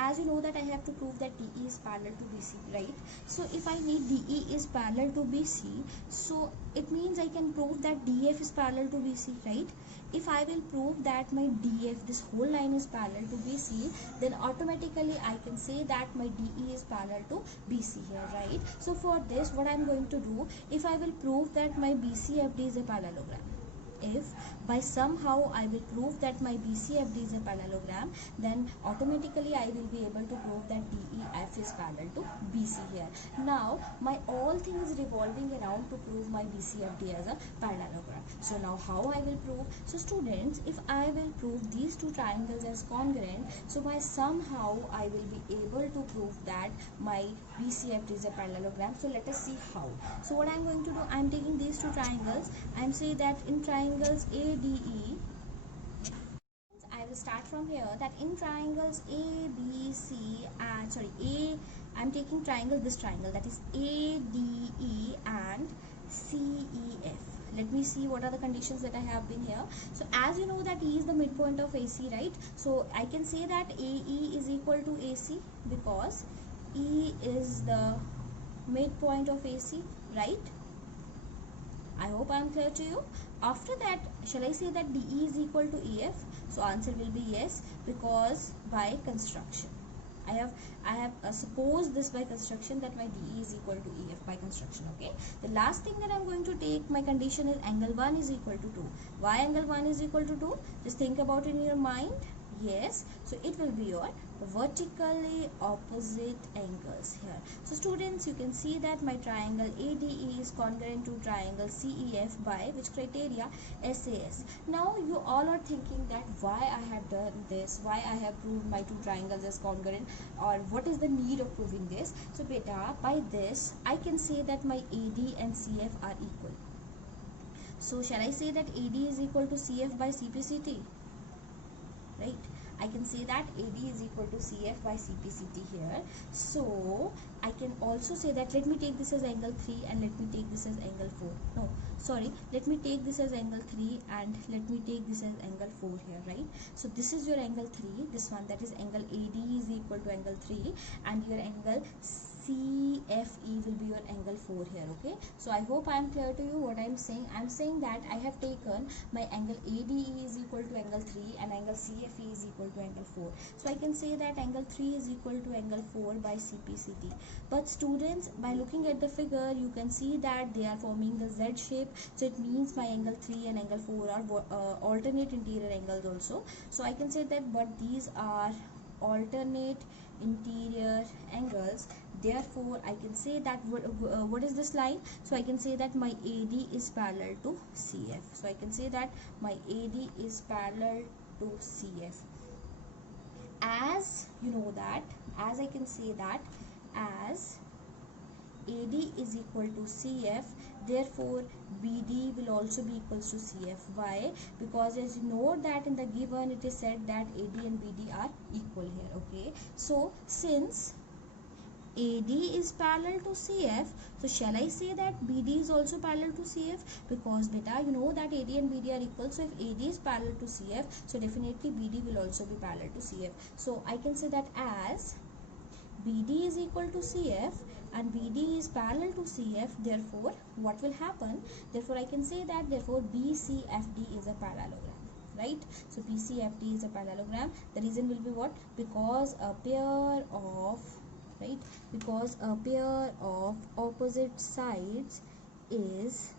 as you know that I have to prove that DE is parallel to BC, right? So if I need DE is parallel to BC, so it means I can prove that DF is parallel to BC, right? If I will prove that my DF, this whole line, is parallel to BC, then automatically I can say that my DE is parallel to BC here, right? So for this, what I am going to do, if I will prove that my BCFD is a parallelogram, if by somehow I will prove that my BCFD is a parallelogram, then automatically I will be able to prove that DEF is parallel to BC here. Now my all thing is revolving around to prove my BCFD as a parallelogram. So now how I will prove? So students, if I will prove these two triangles as congruent, so by somehow I will be able to prove that my BCFD is a parallelogram. So let us see how. So what I am going to do, I am taking these two triangles. I am saying that in triangles ADE, I will start from here, that in triangles ABC and I am taking triangle, this triangle, that is ADE and CEF. Let me see what are the conditions that I have been here. So as you know that E is the midpoint of AC, right? So I can say that AE is equal to AC because E is the midpoint of AC, right? I hope I am clear to you. After that, shall I say that DE is equal to EF? So answer will be yes, because by construction. I have supposed this by construction, that my DE is equal to EF by construction. Okay. The last thing that I am going to take, my condition is angle 1 is equal to 2. Why angle 1 is equal to 2? Just think about it in your mind. Yes, so it will be your vertically opposite angles here. So students, you can see that my triangle ADE is congruent to triangle CEF by which criteria? SAS. Now you all are thinking that why I have done this, why I have proved my two triangles as congruent, or what is the need of proving this? So beta, by this I can say that my AD and CF are equal. So shall I say that AD is equal to CF by CPCT? Right, I can say that AD is equal to CF by CPCT here. So I can also say that, let me take this as angle 3 and let me take this as angle 4. No, sorry, let me take this as angle 3 and let me take this as angle 4 here, right? So this is your angle 3, this one, that is angle AD is equal to angle 3, and your angle CFE will be your angle 4 here. Okay, so I hope I am clear to you what I am saying. I am saying that I have taken my angle ADE is equal to angle 3 and angle CFE is equal to angle 4. So I can say that angle 3 is equal to angle 4 by CPCT. But students, by looking at the figure, you can see that they are forming the Z shape. So it means my angle 3 and angle 4 are alternate interior angles also. So I can say that, but these are alternate interior angles, therefore I can say that what is this line? So I can say that my AD is parallel to CF. So I can say that my AD is parallel to CF. As you know that, as I can say that, as AD is equal to CF, therefore BD will also be equals to CF. Why? Because as you know that in the given it is said that AD and BD are equal here. Okay, so since AD is parallel to CF, so shall I say that BD is also parallel to CF? Because beta, you know that AD and BD are equal, so if AD is parallel to CF, so definitely BD will also be parallel to CF. So I can say that as BD is equal to CF and BD is parallel to CF, therefore what will happen? Therefore I can say that, therefore BCFD is a parallelogram, right? So BCFD is a parallelogram. The reason will be what? Because a pair of, because a pair of opposite sides is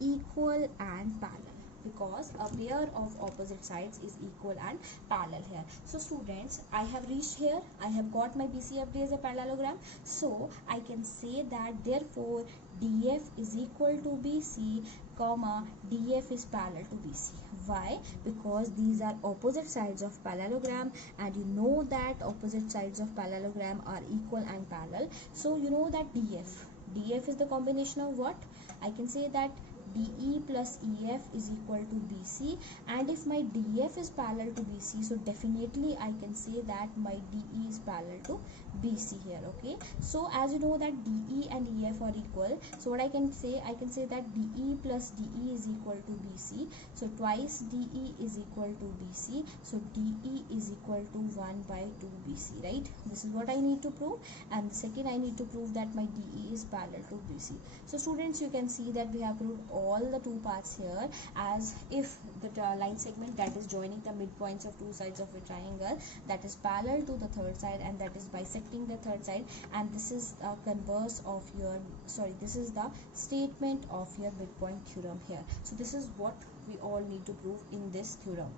equal and parallel, because a pair of opposite sides is equal and parallel here. So students, I have reached here, I have got my BCFD as a parallelogram, so I can say that therefore DF is equal to BC, comma DF is parallel to BC. Why? Because these are opposite sides of parallelogram, and you know that opposite sides of parallelogram are equal and parallel. So you know that DF is the combination of what? I can say that DE plus EF is equal to BC, and if my DF is parallel to BC, so definitely I can say that my DE is parallel to BC here. Okay, so as you know that DE and EF are equal, so what I can say that DE plus DE is equal to BC, so twice DE is equal to BC, so DE is equal to 1 by 2 BC, right? This is what I need to prove, and the second I need to prove that my DE is parallel to BC. So students, you can see that we have proved all the two parts here, as if the line segment that is joining the midpoints of two sides of a triangle, that is parallel to the third side, and that is bisecting the third side, and this is the converse of your, this is the statement of your midpoint theorem here. So this is what we all need to prove in this theorem.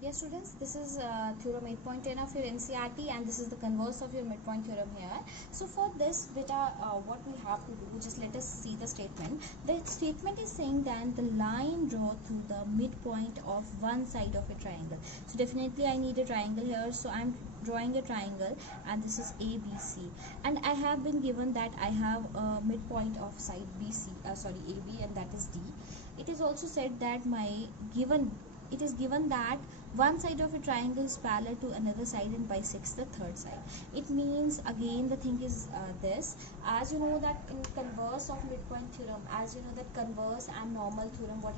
Dear students, this is theorem 8.10 of your NCERT, and this is the converse of your midpoint theorem here. So for this beta, what we have to do, just let us see the statement. The statement is saying that the line drawn through the midpoint of one side of a triangle. So definitely I need a triangle here, so I'm drawing a triangle, and this is ABC, and I have been given that I have a midpoint of side BC, AB, and that is D. It is also said that it is given that one side of a triangle is parallel to another side and bisects the third side. It means, again, the thing is this, as you know that in converse of midpoint theorem, as you know that converse and normal theorem, what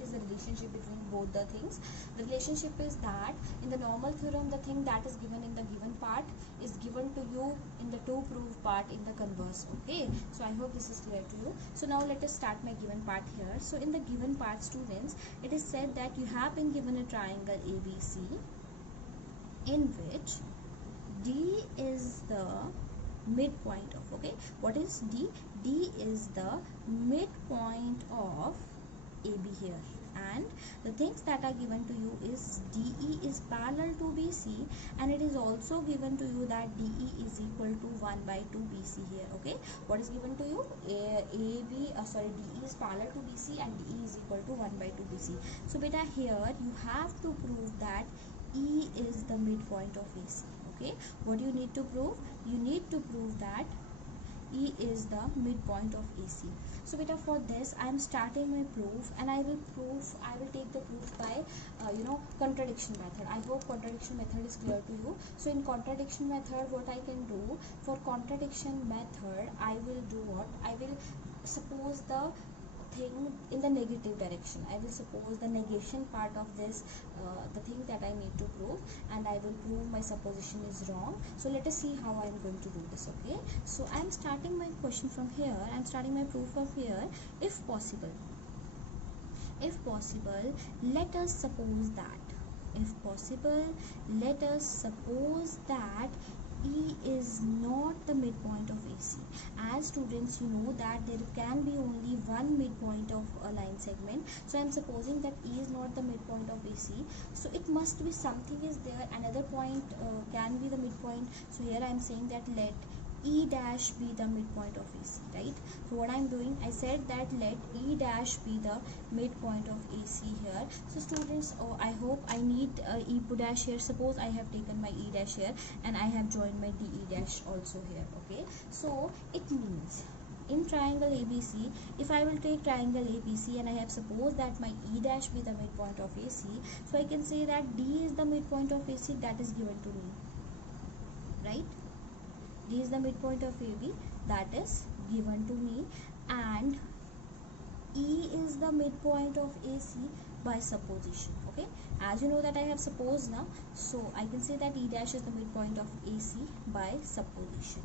is the relationship between both the things? The relationship is that in the normal theorem, the thing that is given in the given part is given to you in the to prove part in the converse. Okay, so I hope this is clear to you. So now let us start my given part here. So in the given part, students, it is said that you have been given a triangle ABC in which D is the midpoint of, okay, what is D? D is the midpoint of AB here, and the things that are given to you is DE is parallel to BC, and it is also given to you that DE is equal to 1 by 2 BC here. Okay, what is given to you? DE is parallel to BC, and DE is equal to 1 by 2 BC. So beta, here you have to prove that E is the midpoint of AC. Okay, what you need to prove? You need to prove that E is the midpoint of AC. So beta, for this I am starting my proof, and I will take the proof by contradiction method. I hope contradiction method is clear to you. So in contradiction method, what I can do, for contradiction method, I will do what? I will suppose the thing in the negative direction. I will suppose the negation part of this, the thing that I need to prove, and I will prove my supposition is wrong. So let us see how I am going to do this. Okay, so I am starting my question from here, I am starting my proof from here. If possible, let us suppose that E is not the midpoint of AC. As students, you know that there can be only one midpoint of a line segment. So I am supposing that E is not the midpoint of AC. So it must be something is there. Another point can be the midpoint. So here I am saying that let E dash be the midpoint of AC, right? So what I'm doing, I said that let E dash be the midpoint of AC here. So students, I hope I need E dash here. Suppose I have taken my E dash here, and I have joined my DE dash also here. Okay, so it means in triangle ABC, if I will take triangle ABC and I have supposed that my E dash be the midpoint of AC, so I can say that D is the midpoint of AC, that is given to me, right? D is the midpoint of AB, that is given to me, and E is the midpoint of AC by supposition. Okay, as you know that I have supposed now, so I can say that E dash is the midpoint of AC by supposition,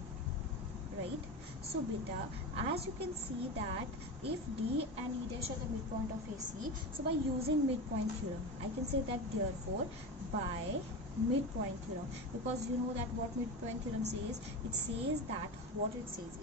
right? So beta, as you can see that if D and E dash are the midpoint of AC, so by using midpoint theorem, I can say that therefore by midpoint theorem, because you know that what midpoint theorem says. It says that it says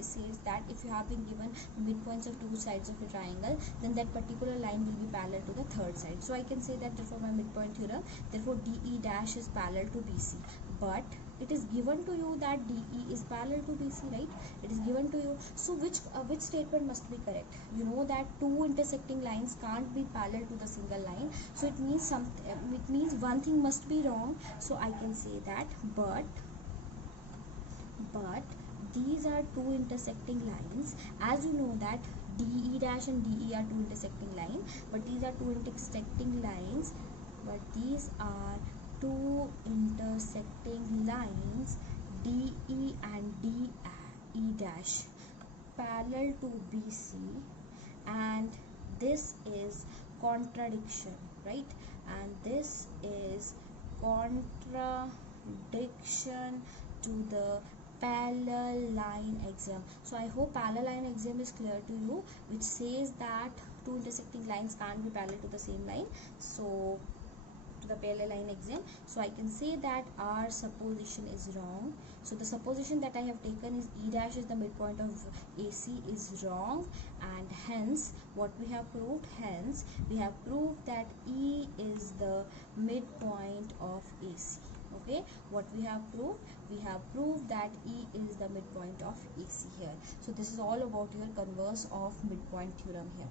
that if you have been given midpoints of two sides of a triangle, then that particular line will be parallel to the third side. So I can say that therefore my midpoint theorem, therefore DE dash is parallel to BC. But it is given to you that DE is parallel to BC, right? It is given to you. So which statement must be correct? You know that two intersecting lines can't be parallel to the single line. So it means it means one thing must be wrong. So I can say that but these are two intersecting lines. As you know that DE dash and DE are two intersecting lines, but these are two intersecting lines, DE and DE dash parallel to BC, and this is contradiction, right? And this is contradiction to the parallel line axiom. So I hope parallel line axiom is clear to you, which says that two intersecting lines can't be parallel to the same line. So to the parallel line axiom. So I can say that our supposition is wrong. So the supposition that I have taken is E dash is the midpoint of AC is wrong, and hence what we have proved? Hence we have proved that E is the midpoint of AC. Okay, what we have proved? We have proved that E is the midpoint of AC here. So this is all about your converse of midpoint theorem here.